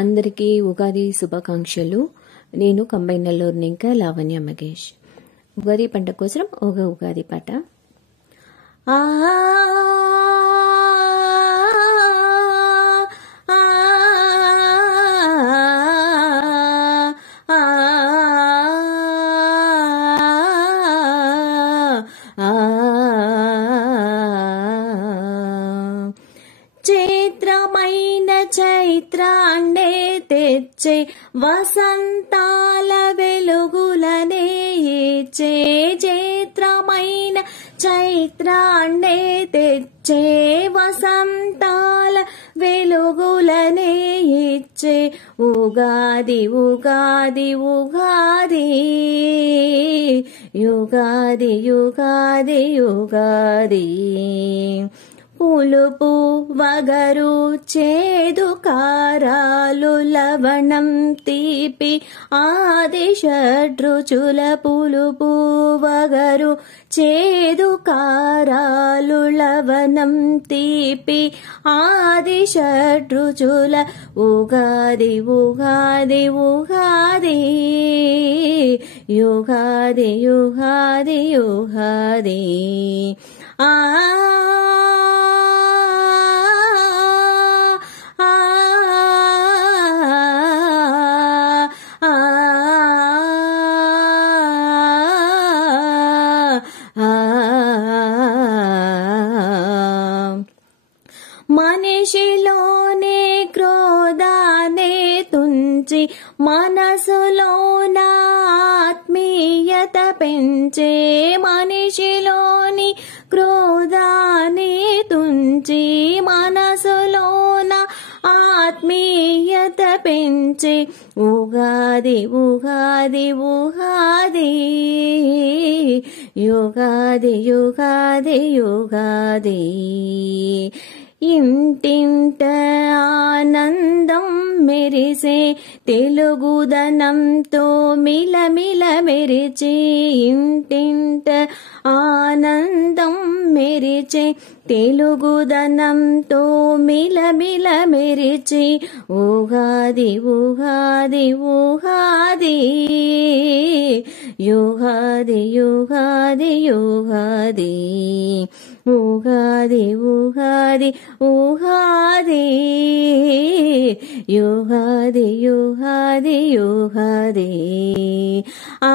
అందరికీ ఉగాది శుభాకాంక్షలు. నేను కంబైనర్ లెర్నింగ్ లావణ్య మగేష్. ఉగాది పంట కోసం ఒక ఉగాది పాట. ఆ చైత్రమైన చైత్రాన్నే తెచ్చే వసంతాల వెలుగులనే ఇచ్చే, చైత్రమైన చైత్రాన్నే తెచ్చే వసంతాల వెలుగులనే ఇచ్చే ఉగాది ఉగాది ఉగాది యుగాది యుగాది యుగాది. పులుపు వగరు చేదు కారాలు లవణం తీపి ఆది షడ్రుచుల, పులుపు వగరు చేదు కారాలు లవణం తీపి ఆది షడ్రుచుల ఉగాది ఉగాది ఉగాది యుగాది యుగాది యుగాది. ఆ మనిషిలోనే క్రోధానే తుంచి మనసులోన ఆత్మీయత పెంచే, మనిషిలోని క్రోధానే తుంచి మనసులోన ఆత్మీయత పెంచే ఉగాది ఉగాది ఉగాది యుగాది యుగాది యుగాది. ఇంటింట ఆనందం మెరిసే తెలుగుదనంతో మిలమిల మెరిచే, ఇంటింట ఆనందం మెరిచే తెలుగుదనంతో మిలమిల మెరిచి ఉగాది ఉగాది ఉగాది యుగాది యుగాది యుగాది. ఉగాది ఉగాది ఉగాది యుగాది యుగాది యుగాది. ఆ